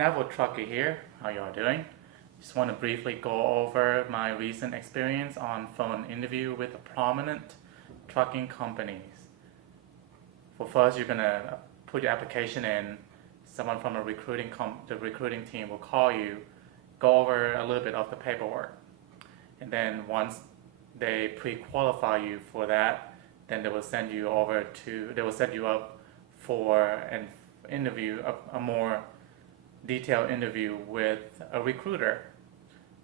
Neville Trucker here. How y'all doing? Just want to briefly go over my recent experience on phone interview with prominent trucking companies. For first, you're gonna put your application in. Someone from the recruiting team will call you, go over a little bit of the paperwork, and then once they pre-qualify you for that, then they will send you up for an interview, a more detailed interview with a recruiter.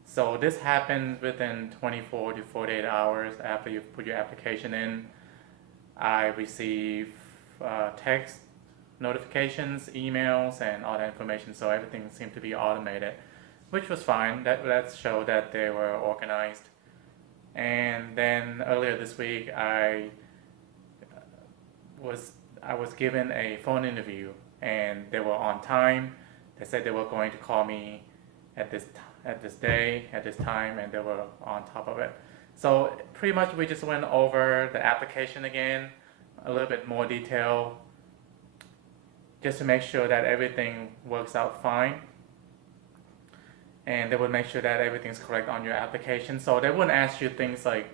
So this happens within 24 to 48 hours after you put your application in. I receive text notifications, emails, and all that information, so everything seemed to be automated, which was fine. That showed that they were organized. And then earlier this week, I was given a phone interview, and they were on time. They said they were going to call me at this day, at this time, and they were on top of it. So pretty much we just went over the application again, a little bit more detail, just to make sure that everything works out fine. And they would make sure that everything's correct on your application. So they wouldn't ask you things like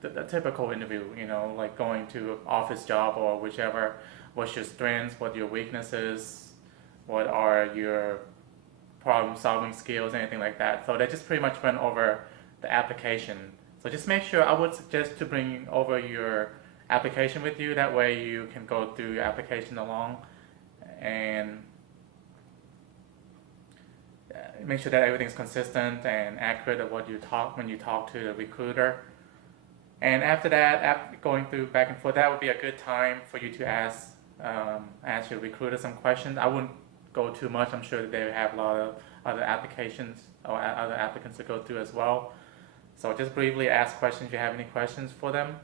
the typical interview, like going to an office job or whichever. What's your strengths, what your weaknesses, what are your problem-solving skills, anything like that. So they just pretty much went over the application. So just make sure, I would suggest to bring over your application with you. That way you can go through your application along and make sure that everything's consistent and accurate of what you talk when you talk to the recruiter. And after that, after going through back and forth, that would be a good time for you to ask your recruiter some questions. I wouldn't go too much. I'm sure that they have a lot of other applications or other applicants to go through as well. So just briefly ask questions if you have any questions for them.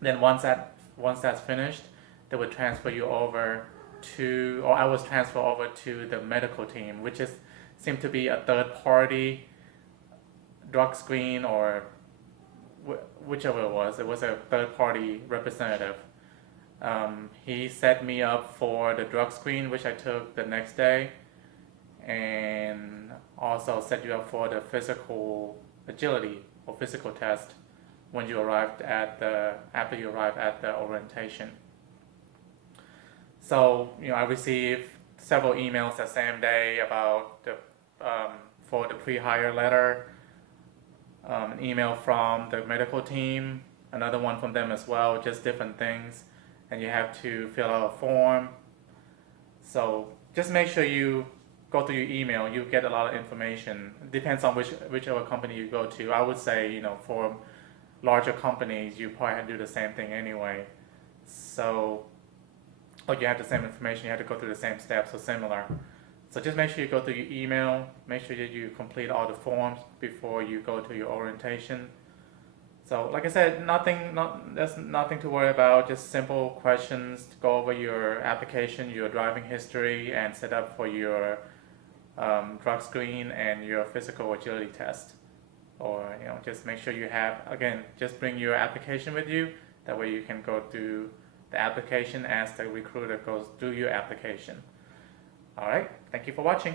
Then once that's finished, they would transfer you over to, or I was transferred over to the medical team, which seemed to be a third-party drug screen, or whichever it was. It was a third-party representative. He set me up for the drug screen, which I took the next day, and also set you up for the physical agility or physical test when you after you arrived at the orientation. So I received several emails that same day about for the pre-hire letter, an email from the medical team, another one from them as well, just different things. And you have to fill out a form. So just make sure you go through your email. You get a lot of information. It depends on whichever company you go to. I would say, for larger companies, you probably have to do the same thing anyway. So, or you have the same information, you have to go through the same steps or similar. So just make sure you go through your email. Make sure that you complete all the forms before you go to your orientation. So like I said, there's nothing to worry about, just simple questions to go over your application, your driving history, and set up for your drug screen and your physical agility test. Or, just make sure you have, again, just bring your application with you. That way you can go through the application as the recruiter goes through your application. All right, thank you for watching.